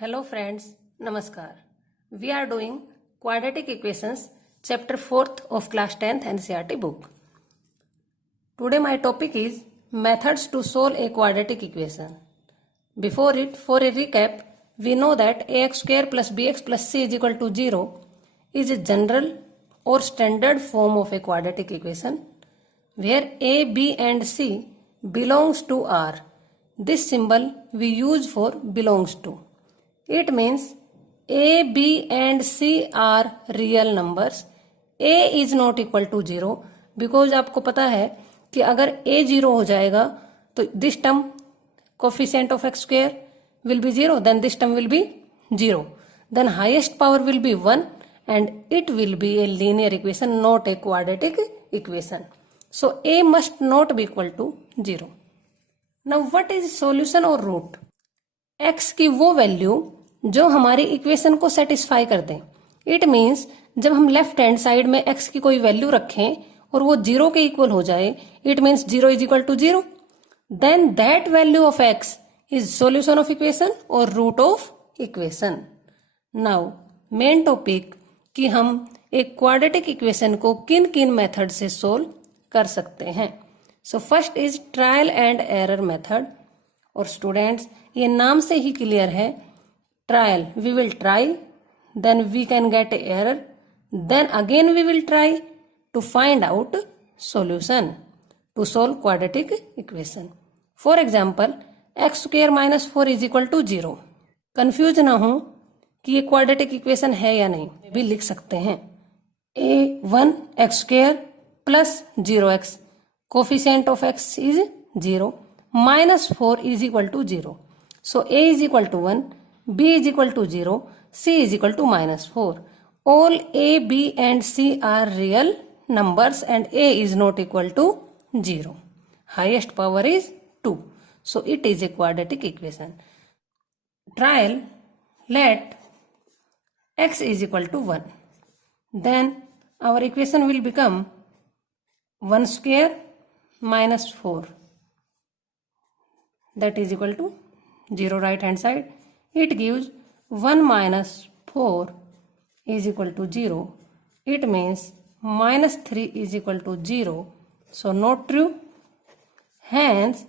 Hello friends, Namaskar. We are doing quadratic equations chapter 4th of class 10th NCERT book. Today my topic is methods to solve a quadratic equation. Before it, for a recap, we know that ax square plus bx plus c is equal to 0 is a general or standard form of a quadratic equation where a, b and c belongs to R. This symbol we use for belongs to. It means a, b and c are real numbers. a is not equal to 0 because आपको पता है कि अगर a 0 हो जाएगा तो this term coefficient of x square will be 0, then this term will be 0. Then highest power will be 1 and it will be a linear equation, not a quadratic equation. So a must not be equal to 0. Now what is solution or root? x की वो value जो हमारी equation को satisfy कर दें. It means जब हम left hand side में x की कोई वैल्यू रखें और वो 0 के इक्वल हो जाए, it means 0 is equal to 0, then that value of x is solution of equation और root of equation. Now main topic कि हम एक क्वाड्रेटिक इक्वेशन को किन किन मेथड से सोल्व कर सकते हैं. So first is trial and error method. और स्टूडेंट्स ये नाम से ही क्लियर है, trial we will try, then we can get error, then again we will try to find out solution to solve quadratic equation. For example x square minus 4 is equal to 0. Confuse ना हो कि ये quadratic equation है या नहीं, भी लिख सकते हैं a1 x square plus 0x, coefficient of x is 0, minus 4 is equal to 0. So a is equal to 1, b is equal to 0, c is equal to minus 4. All a, b and c are real numbers and a is not equal to 0. Highest power is 2. So it is a quadratic equation. Trial, let x is equal to 1. Then our equation will become 1 square minus 4. That is equal to 0 right hand side. It gives 1 minus 4 is equal to 0. It means minus 3 is equal to 0. So not true. Hence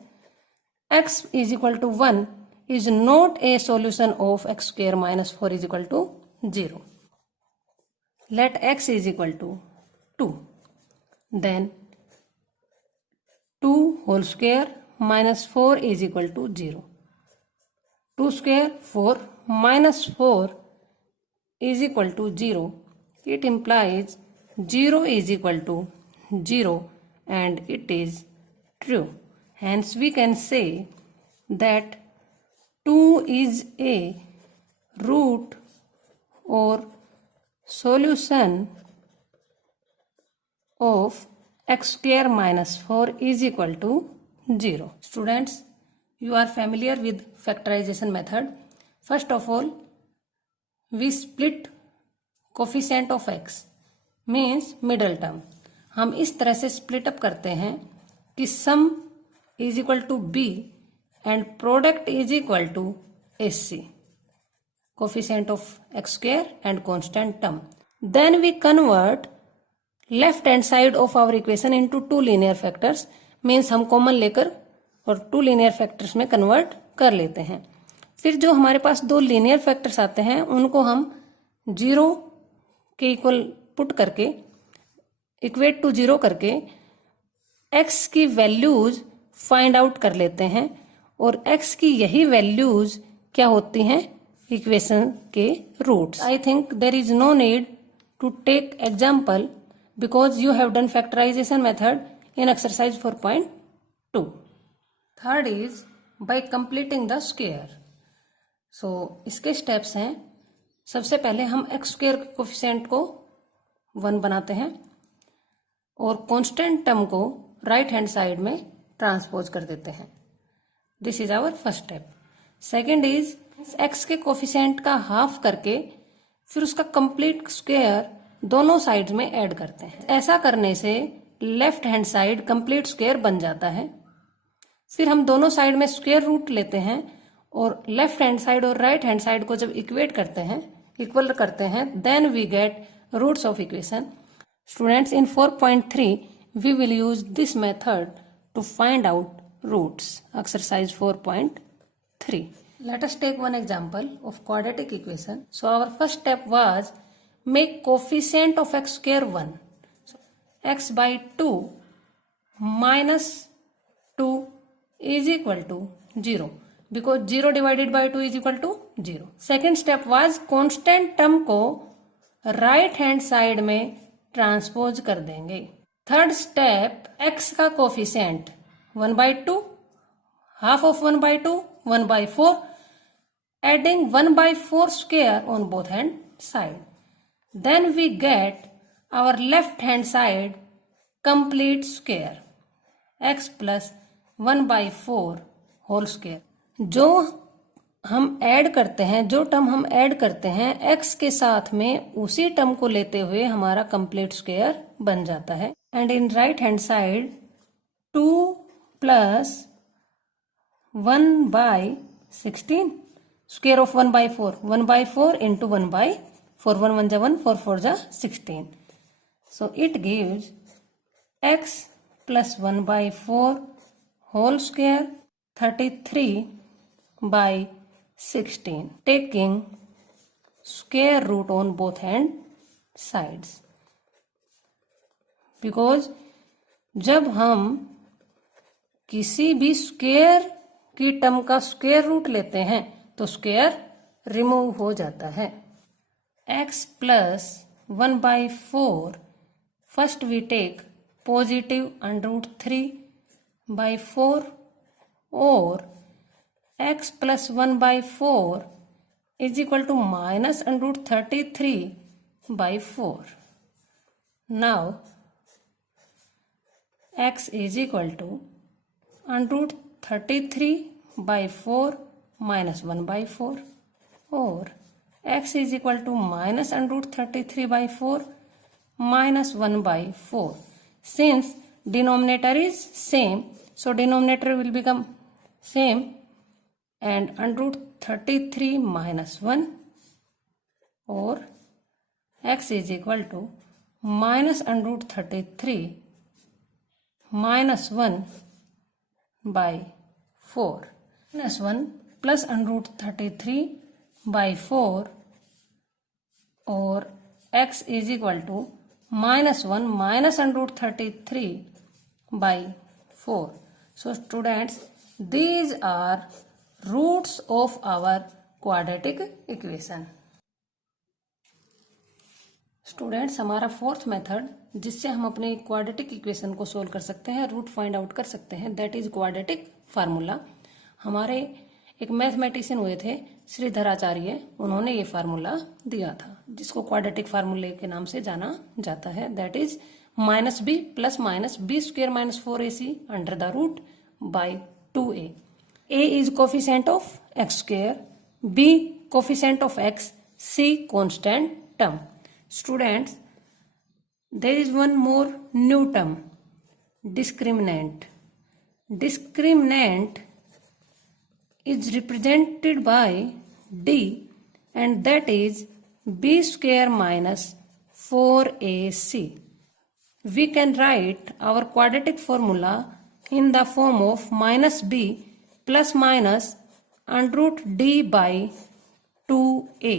x is equal to 1 is not a solution of x square minus 4 is equal to 0. Let x is equal to 2. Then 2 whole square minus 4 is equal to 0. 2 square 4 minus 4 is equal to 0. It implies 0 is equal to 0 and it is true. Hence we can say that 2 is a root or solution of x square minus 4 is equal to 0. Students, you are familiar with factorization method. First of all, we split coefficient of x means middle term. हम इस तरह से split up करते हैं कि sum is equal to b and product is equal to sc, coefficient of x square and constant term. Then we convert left hand side of our equation into two linear factors. Means हम common लेकर और to linear factors में convert कर लेते हैं. फिर जो हमारे पास दो लीनियर फैक्टर्स आते हैं उनको हम 0 के इक्वल पुट करके इक्वेट टू 0 करके x की वैल्यूज फाइंड आउट कर लेते हैं और x की यही वैल्यूज क्या होती हैं, इक्वेशन के roots. I think there is no need to take example because you have done factorisation method in exercise 4.2. Third is by completing the square. So इसके steps हैं. सबसे पहले हम x square के कोफिशिएंट को 1 बनाते हैं और constant term को right hand side में ट्रांसपोज कर देते हैं. This is our first step. Second is x के कोफिशिएंट का हाफ करके फिर उसका कंप्लीट स्क्वायर दोनों साइड्स में ऐड करते हैं. ऐसा करने से left hand side complete square बन जाता है. फिर हम दोनों साइड में स्क्वायर रूट लेते हैं और लेफ्ट हैंड साइड और राइट हैंड साइड को जब इक्वेट करते हैं, इक्वल करते हैं, then we get roots of equation. Students, in 4.3 we will use this method to find out roots. Exercise 4.3. Let us take one example of quadratic equation. So our first step was make coefficient of x square 1. So x by 2 minus 2 is equal to 0 because 0 divided by 2 is equal to 0. Second step was constant term को right hand side में transpose कर देंगे. Third step, x का coefficient 1/2, half of 1/2, 1/4, adding 1/4 square on both hand side. Then we get our left hand side complete square, x plus 1/4 whole square. जो हम add करते हैं, जो टर्म हम ऐड करते हैं x के साथ में, उसी टर्म को लेते हुए हमारा कंप्लीट स्क्वायर बन जाता है. And in right hand side 2 plus 1/16 square of 1/4, 1/4 into 1/4, 1 1 जा 1, 4 4 जा 16. So it gives x plus 1/4 whole square 33/16, taking square root on both hand sides. Because जब हम किसी भी स्क्वायर की टर्म का स्क्वायर रूट लेते हैं तो स्क्वायर रिमूव हो जाता है. x plus 1/4, first we take positive √3/4 और x plus 1/4 is equal to minus √33/4. Now x is equal to √33/4 minus 1/4 or x is equal to minus √33/4 minus 1/4. Since denominator is same, so denominator will become same and √33 minus 1 or x is equal to minus √33 minus 1/4. Minus 1 plus √33/4 or x is equal to minus 1 minus √33/4. So students, these are roots of our quadratic equation. Students, हमारा fourth method जिससे हम अपने quadratic equation को solve कर सकते हैं, root find out कर सकते हैं, दैट इज क्वाड्रेटिक फार्मूला. हमारे एक मैथमेटिशियन हुए थे श्रीधराचार्य, उन्होंने ये फार्मूला दिया था जिसको क्वाड्रेटिक फार्मूले के नाम से जाना जाता है, that is -b plus minus b square minus 4ac under the root by 2a. a is coefficient of x square, b coefficient of x, c constant term. Students, there is one more new term, discriminant. Discriminant is represented by d and that is b square minus 4ac. We can write our quadratic formula in the form of -b plus minus √d/2a.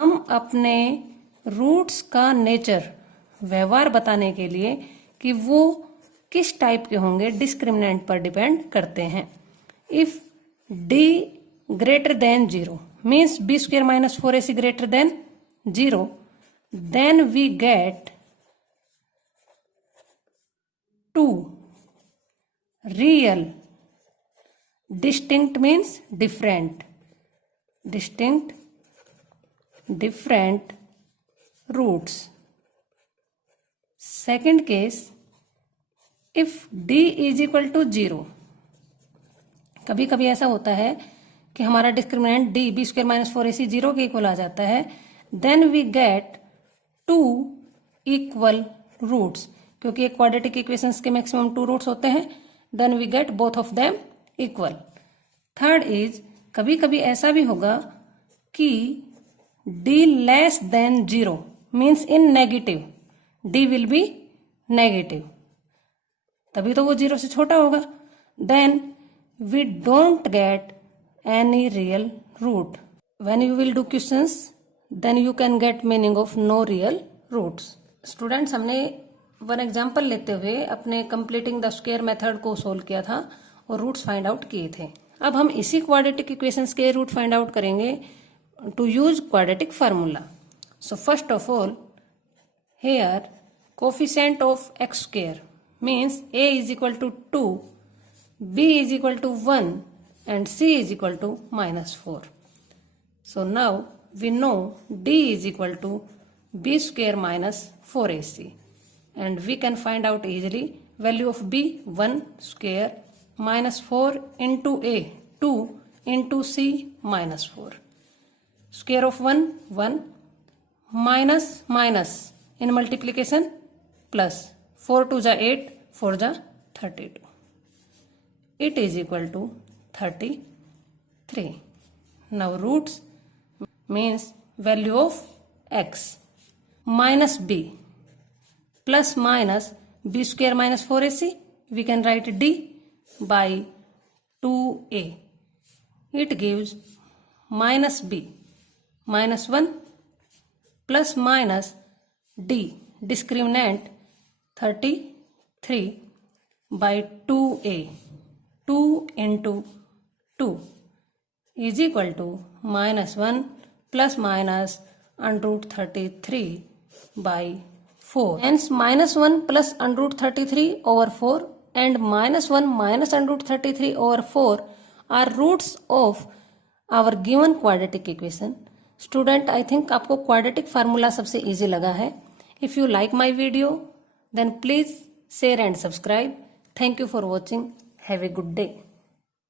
हम अपने roots का nature, व्यवहार बताने के लिए कि वो किस टाइप के होंगे, डिस्क्रिमिनेंट पर डिपेंड करते हैं. If d greater than 0 means b square minus 4ac greater than 0, then we get 2 real. Distinct means different. Distinct, different roots. Second case, if d is equal to 0, कभी कभी ऐसा होता है कि हमारा discriminant d b square minus 4ac 0 के equal आ जाता है, then we get 2 equal roots. क्योंकि एक क्वाड्रेटिक इक्वेशंस के मैक्सिमम 2 रूट्स होते हैं, then we get both of them equal. Third is कभी कभी ऐसा भी होगा कि d less than 0 means in negative, d will be negative, तभी तो वो 0 से छोटा होगा. Then we don't get any real root. When you will do questions then you can get meaning of no real roots. Students, हमने one example लेते हुए अपने कंप्लीटिंग द स्क्वायर मेथड को सोल्व किया था और रूट्स फाइंड आउट किए थे. अब हम इसी क्वाड्रेटिक इक्वेशंस के रूट फाइंड आउट करेंगे to use quadratic formula. So first of all here coefficient of x square means a is equal to 2, b is equal to 1 and c is equal to -4. So now we know d is equal to b square minus 4ac and we can find out easily value of b 1 square minus 4 into a 2 into c minus 4. Square of 1 1 minus minus in multiplication plus 4 2 जा 8, 4 जा 32. It is equal to 33. Now roots means value of x minus b plus minus b square minus 4ac. We can write d by 2a. It gives minus b minus 1 plus minus d discriminant 33 by 2a. 2 into 2 is equal to minus 1 plus minus under root 33 by 4. Hence minus 1 plus under root 33 over 4 and minus 1 minus under root 33 over 4 are roots of our given quadratic equation. Student, I think आपको quadratic formula सबसे easy लगा है. If you like my video, then please share and subscribe. Thank you for watching. Have a good day.